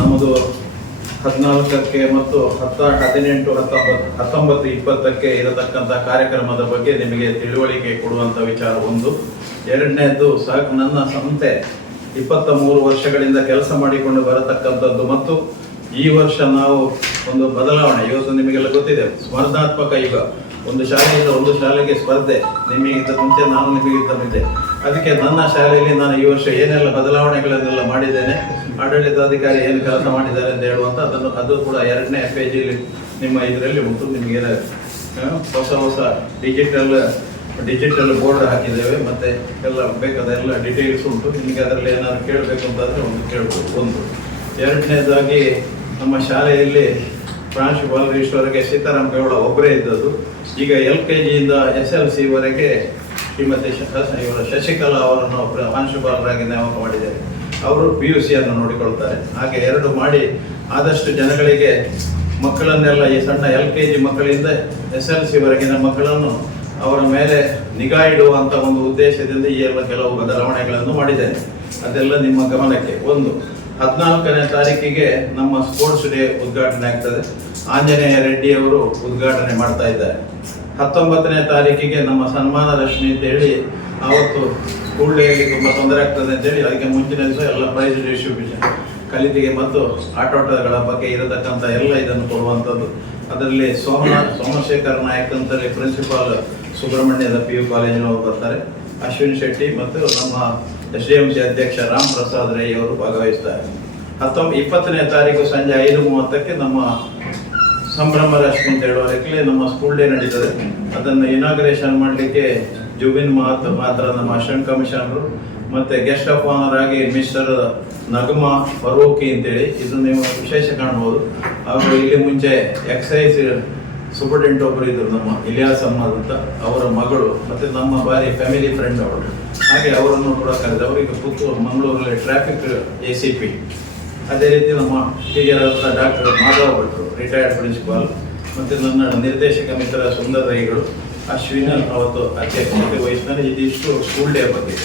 ನಮ್ಮದು 14ಕ್ಕೆ ಮತ್ತು 18, 19, 20ಕ್ಕೆ ಇರತಕ್ಕಂಥ ಕಾರ್ಯಕ್ರಮದ ಬಗ್ಗೆ ನಿಮಗೆ ತಿಳುವಳಿಕೆ ಕೊಡುವಂಥ ವಿಚಾರ ಒಂದು. ಎರಡನೇದು ನನ್ನ ಸಂಸ್ಥೆ 23 ವರ್ಷಗಳಿಂದ ಕೆಲಸ ಮಾಡಿಕೊಂಡು ಬರತಕ್ಕಂಥದ್ದು ಮತ್ತು ಈ ವರ್ಷ ನಾವು ಒಂದು ಬದಲಾವಣೆ, ಇವತ್ತು ನಿಮಗೆಲ್ಲ ಗೊತ್ತಿದೆ ಸ್ಪರ್ಧಾತ್ಮಕ ಯುಗ, ಒಂದು ಶಾಲೆಯಿಂದ ಒಂದು ಶಾಲೆಗೆ ಸ್ಪರ್ಧೆ, ನಿಮಗಿಂತ ಮುಂಚೆ ನಾನು ನಿಮಗಿಂತ ಮುಂಚೆ. ಅದಕ್ಕೆ ನನ್ನ ಶಾಲೆಯಲ್ಲಿ ನಾನು ಈ ವರ್ಷ ಏನೆಲ್ಲ ಬದಲಾವಣೆಗಳನ್ನೆಲ್ಲ ಮಾಡಿದ್ದೇನೆ, ಆಡಳಿತಾಧಿಕಾರಿ ಏನು ಕೆಲಸ ಮಾಡಿದ್ದಾರೆ ಅಂತ ಹೇಳುವಂಥ ಅದು ಕೂಡ 2ನೇ ಪೇಜಲ್ಲಿ ನಿಮ್ಮ ಇದರಲ್ಲಿ ಉಂಟು. ನಿಮಗೆ ಹೊಸ ಡಿಜಿಟಲ್ ಬೋರ್ಡ್ ಹಾಕಿದ್ದೇವೆ, ಮತ್ತು ಎಲ್ಲ ಬೇಕಾದ ಎಲ್ಲ ಡೀಟೇಲ್ಸ್ ಉಂಟು. ನಿಮಗೆ ಅದರಲ್ಲಿ ಏನಾದ್ರು ಕೇಳಬೇಕು ಅಂತಾದರೆ ಕೇಳ್ಬೋದು. ಒಂದು. ಎರಡನೇದಾಗಿ ನಮ್ಮ ಶಾಲೆಯಲ್ಲಿ ಪ್ರಾಂಶುಪಾಲರು ಇಷ್ಟವರೆಗೆ ಸೀತಾರಾಮ್ ಗೌಡ ಒಬ್ಬರೇ ಇದ್ದದ್ದು. ಈಗ LKGಯಿಂದ SLCವರೆಗೆ ಶ್ರೀಮತಿ ಶಶಿಕಲಾ ಅವರನ್ನು ಪ್ರಾಂಶುಪಾಲರಾಗಿ ನೇಮಕ ಮಾಡಿದ್ದೇವೆ. ಅವರು PUCಯನ್ನು ನೋಡಿಕೊಳ್ತಾರೆ. ಹಾಗೆ 2 ಮಾಡಿ ಆದಷ್ಟು ಜನಗಳಿಗೆ ಮಕ್ಕಳನ್ನೆಲ್ಲ, ಈ ಸಣ್ಣ LKG ಮಕ್ಕಳಿಂದ SLCವರೆಗಿನ ಮಕ್ಕಳನ್ನು ಅವರ ಮೇಲೆ ನಿಗಾ ಇಡುವಂಥ ಒಂದು ಉದ್ದೇಶದಿಂದ ಈ ಎಲ್ಲ ಕೆಲವು ಬದಲಾವಣೆಗಳನ್ನು ಮಾಡಿದ್ದೇನೆ. ಅದೆಲ್ಲ ನಿಮ್ಮ ಗಮನಕ್ಕೆ. ಒಂದು. 14ನೇ ತಾರೀಕಿಗೆ ನಮ್ಮ ಸ್ಪೋರ್ಟ್ಸ್ ಡೇ ಉದ್ಘಾಟನೆ ಆಗ್ತದೆ. ಆಂಜನೇಯ ರೆಡ್ಡಿ ಅವರು ಉದ್ಘಾಟನೆ ಮಾಡ್ತಾ ಇದ್ದಾರೆ. 19ನೇ ತಾರೀಕಿಗೆ ನಮ್ಮ ಸನ್ಮಾನ ರಶ್ಮಿ ಅಂತೇಳಿ, ಆವತ್ತು ಸ್ಕೂಲ್ ಡೇಗೆ ತುಂಬ ತೊಂದರೆ ಆಗ್ತದೆ ಅಂತೇಳಿ ಅದಕ್ಕೆ ಮುಂಚಿನ ದಿವಸ ಎಲ್ಲ ಪ್ರೈಸ್ ಡಿಸ್ಟ್ರಿಬ್ಯೂಷನ್, ಕಲಿಕೆಗೆ ಮತ್ತು ಆಟೋಟಗಳ ಬಗ್ಗೆ ಇರತಕ್ಕಂಥ ಎಲ್ಲ ಇದನ್ನು ಕೊಡುವಂಥದ್ದು. ಅದರಲ್ಲಿ ಸೋಮಶೇಖರ್ ನಾಯಕ್ ಅಂತೇಳಿ ಪ್ರಿನ್ಸಿಪಾಲ್ ಸುಬ್ರಹ್ಮಣ್ಯದ PU ಕಾಲೇಜಿನವರು ಬರ್ತಾರೆ. ಅಶ್ವಿನ್ ಶೆಟ್ಟಿ ಮತ್ತು ನಮ್ಮ SDMC ಅಧ್ಯಕ್ಷ ರಾಮ್ ಪ್ರಸಾದ್ ರೈ ಅವರು ಭಾಗವಹಿಸ್ತಾರೆ. 20ನೇ ತಾರೀಕು ಸಂಜೆ 5:30ಕ್ಕೆ ನಮ್ಮ ಸಂಭ್ರಮ ರಶ್ಮಿ ಅಂತ ಹೇಳುವಕ್ಕೆ ನಮ್ಮ ಸ್ಕೂಲ್ ಡೇ ನಡೀತದೆ. ಅದನ್ನು ಇನಾಗ್ರೇಷನ್ ಮಾಡಲಿಕ್ಕೆ ಜುಬಿನ್ ಮಾತ್ರ ನಮ್ಮ ಅಸಿಸ್ಟೆಂಟ್ ಕಮಿಷನರು ಮತ್ತು ಗೆಸ್ಟ್ ಆಫ್ ಆನರ್ ಆಗಿ ಮಿಸ್ಟರ್ ನಗಮಾ ಫರೂಕಿ ಅಂತೇಳಿ, ಇದು ನೀವು ವಿಶೇಷ ಕಾಣ್ಬೋದು. ಅವರು ಇಲ್ಲಿ ಮುಂಚೆ ಎಕ್ಸೈಸ್ ಸೂಪರ್ಟೆಂಟ್ ಒಬ್ಬರು ಇದ್ದರು, ನಮ್ಮ ಇಲಿಯಾಸ್ ಅಹ್ಮದ್ ಅಂತ, ಅವರ ಮಗಳು ಮತ್ತು ನಮ್ಮ ಬಾರಿ ಫ್ಯಾಮಿಲಿ ಫ್ರೆಂಡ್ ಅವರು. ಹಾಗೆ ಅವರನ್ನು ಕೂಡ ಕರೆದು ಅವರಿಗೆ ಪುತ್ತೂರು ಮಂಗಳೂರಲ್ಲಿ ಟ್ರಾಫಿಕ್ ACP. ಅದೇ ರೀತಿ ನಮ್ಮ ಟೀಚರಾದ ಡಾಕ್ಟರ್ ಮಾಧವ್ ಭಟ್ರು ರಿಟೈರ್ಡ್ ಪ್ರಿನ್ಸಿಪಾಲ್, ಮತ್ತು ನನ್ನ ನಿರ್ದೇಶಕ ಮಿತ್ರ ಸುಂದರ್ ರೈಗಳು, ಅಶ್ವಿನ್ ಅವತ್ತು ಅಧ್ಯಕ್ಷತೆ ವಹಿಸ್ತಾರೆ. ಇದಿಷ್ಟು ಸ್ಕೂಲ್ ಡೇ ಬಗ್ಗೆ.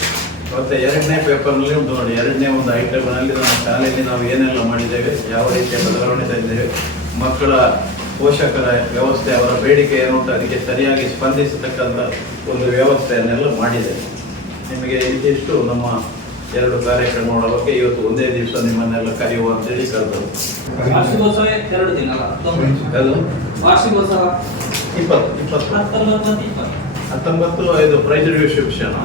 ಮತ್ತು 2ನೇ ಪೇಪರ್ನಲ್ಲಿ ಒಂದು ನೋಡಿ, 2ನೇ ಒಂದು ಐಟಮ್ನಲ್ಲಿ ನಮ್ಮ ಶಾಲೆಯಲ್ಲಿ ನಾವು ಏನೆಲ್ಲ ಮಾಡಿದ್ದೇವೆ, ಯಾವ ರೀತಿಯ ಬದಲಾವಣೆ ತಂದಿದ್ದೇವೆ, ಮಕ್ಕಳ ಪೋಷಕರ ವ್ಯವಸ್ಥೆ, ಅವರ ಬೇಡಿಕೆ ಏನುಂಟು ಅದಕ್ಕೆ ಸರಿಯಾಗಿ ಸ್ಪಂದಿಸತಕ್ಕಂಥ ಒಂದು ವ್ಯವಸ್ಥೆಯನ್ನೆಲ್ಲ ಮಾಡಿದ್ದೇವೆ. ನಿಮಗೆ ಇದಿಷ್ಟು ನಮ್ಮ 2 ಕಾರ್ಯಕ್ರಮಗಳ ಬಗ್ಗೆ ಇವತ್ತು ಒಂದೇ ದಿವಸ ನಿಮ್ಮನ್ನೆಲ್ಲ ಕರೆಯುವ ಅಂತೇಳಿ ಕರೆದರು. ವಾರ್ಷಿಕೋತ್ಸವ 2 ದಿನ ಅಲ್ಲ, ಅದು ವಾರ್ಷಿಕೋತ್ಸವ 19 ಇದು ಪ್ರೈಸ್ ಡಿಸ್ಟ್ರಿಬ್ಯೂಷನ್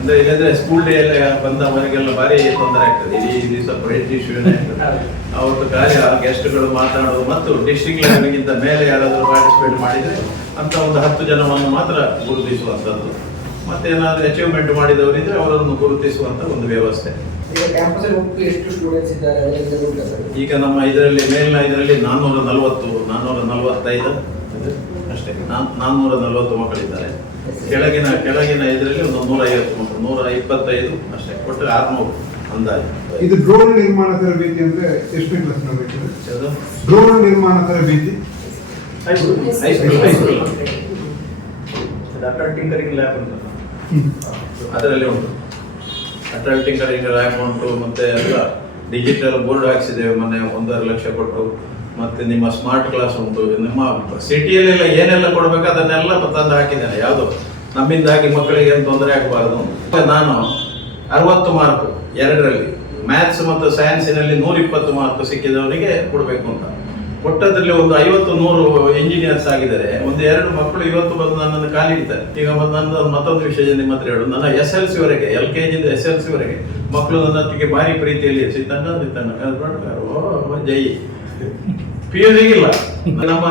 ಅಂದರೆ, ಇಲ್ಲಂದ್ರೆ ಸ್ಕೂಲ್ ಡೇ ಎಲ್ಲ ಬಂದವರಿಗೆಲ್ಲ ಭಾರಿ ತೊಂದರೆ ಆಗ್ತದೆ. ಈ ದಿವಸ ಪ್ರೈಸ್ ಡಿಸ್ಟ್ರಿಬ್ಯೂಷನ್ ಆಗ್ತದೆ. ಅವತ್ತು ಕಾರ್ಯ ಗೆಸ್ಟ್ಗಳು ಮಾತನಾಡೋದು ಮತ್ತು ಡಿಸ್ಟ್ರಿಕ್ಟ್ ಲೆವೆಲ್ಗಿಂತ ಮೇಲೆ ಯಾರಾದರೂ ಪಾರ್ಟಿಸಿಪೇಟ್ ಮಾಡಿದರೆ ಅಂತ ಒಂದು 10 ಜನವನ್ನು ಮಾತ್ರ ಗುರುತಿಸುವಂಥದ್ದು. ಮತ್ತೆ ಏನಾದರೂ ಅಚೀವ್ಮೆಂಟ್ ಮಾಡಿದವರಿದ್ರೆ ಅವರನ್ನು ಗುರುತಿಸುವಂಥ ಒಂದು ವ್ಯವಸ್ಥೆ. ಈಗ ನಮ್ಮ ಇದರಲ್ಲಿ ಮೇಲಿನ ಇದರಲ್ಲಿ 440, 445 ಅಷ್ಟೇ, 440 ಮಕ್ಕಳಿದ್ದಾರೆ. ಕೆಳಗಿನ ಇದರಲ್ಲಿ ಒಂದು 150 ಮಕ್ಕಳು, 125 ಅಷ್ಟೇ, ಒಟ್ಟು 600 ಅಂದಾಜು. ಇದು ಡ್ರೋನ್ ನಿರ್ಮಾಣ ತರಬೇತಿ ಅಂದ್ರೆ ಎಷ್ಟನೇ ಕ್ಲಾಸ್ ಬೇಕು? ಡ್ರೋನ್ ನಿರ್ಮಾಣ ತರಬೇತಿ ಹೈಸ್ಕೂಲ್ ಅಟಲ್ ಟಿಂಕರಿಂಗ್ ಲ್ಯಾಬ್ ಅಂತ ಅದರಲ್ಲಿ ಉಂಟು. ಅಟಲ್ ಟಿಂಕರಿಂಗ್ ಲ್ಯಾಬ್ ಉಂಟು. ಮತ್ತೆ ಎಲ್ಲ ಡಿಜಿಟಲ್ ಬೋರ್ಡ್ ಹಾಕ್ಸಿದ್ದೇವೆ ಮೊನ್ನೆ 1.5 ಲಕ್ಷ ಕೊಟ್ಟು. ಮತ್ತೆ ನಿಮ್ಮ ಸ್ಮಾರ್ಟ್ ಕ್ಲಾಸ್ ಉಂಟು. ನಿಮ್ಮ ಸಿಟಿಯಲ್ಲೆಲ್ಲ ಏನೆಲ್ಲ ಕೊಡಬೇಕು ಅದನ್ನೆಲ್ಲ ತಂದು ಹಾಕಿದ್ದೇನೆ. ಯಾವುದು ನಮ್ಮಿಂದಾಗಿ ಮಕ್ಕಳಿಗೆ ಏನು ತೊಂದರೆ ಆಗಬಾರದು. ನಾನು 60 ಮಾರ್ಕ್ 2ರಲ್ಲಿ ಮ್ಯಾಥ್ಸ್ ಮತ್ತು ಸೈನ್ಸಿನಲ್ಲಿ 120 ಮಾರ್ಕ್ ಸಿಕ್ಕಿದವರಿಗೆ ಕೊಡಬೇಕು ಅಂತ ಕೊಟ್ಟದ್ರಲ್ಲಿ ಒಂದು 50-100 ಇಂಜಿನಿಯರ್ಸ್ ಆಗಿದ್ದಾರೆ. 1-2 ಮಕ್ಕಳು ಇವತ್ತು ಬಂದು ನನ್ನನ್ನು ಕಾಲಿಡ್ತಾರೆ. ಈಗ ನನ್ನ ಮತ್ತೊಂದು ವಿಷಯ ನಿಮ್ಮ ಹತ್ರ ಹೇಳು, ನನ್ನ SLCವರೆಗೆ LKGಯಿಂದ SLCವರೆಗೆ ಮಕ್ಕಳು ನನ್ನೊಟ್ಟಿಗೆ ಭಾರಿ ಪ್ರೀತಿಯಲ್ಲಿ ಸಿದ್ದಣ್ಣ ಜೈ. PUCಗಿಲ್ಲ, ನಮ್ಮ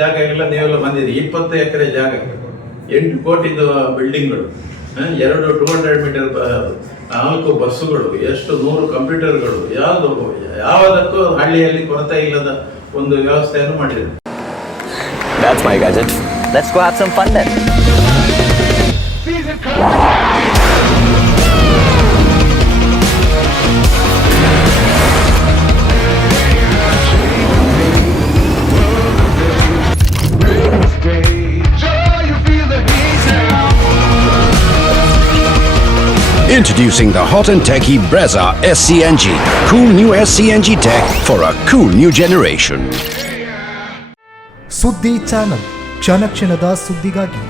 ಜಾಗ ಎಲ್ಲ ನೀವೆಲ್ಲ ಬಂದಿದೆ. 20 ಎಕರೆ ಜಾಗ, 8 ಕೋಟಿದು ಬಿಲ್ಡಿಂಗ್ಗಳು, 2 200 ಮೀಟರ್ 4 ಬಸ್ಸುಗಳು, ಎಷ್ಟು 100 ಕಂಪ್ಯೂಟರ್ಗಳು, ಯಾವುದಕ್ಕೂ ಹಳ್ಳಿಯಲ್ಲಿ ಕೊರತೆ ಇಲ್ಲದ ಒಂದು ವ್ಯವಸ್ಥೆಯನ್ನು ಮಾಡಿದೆ. That's my gadget. Let's go have some fun then. Introducing the hot and techy Brezza SCNG. Cool new SCNG tech for a cool new generation. ಸುದ್ದಿ ಚಾನಲ್ ಕ್ಷಣ ಕ್ಷಣದ ಸುದ್ದಿಗಾಗಿ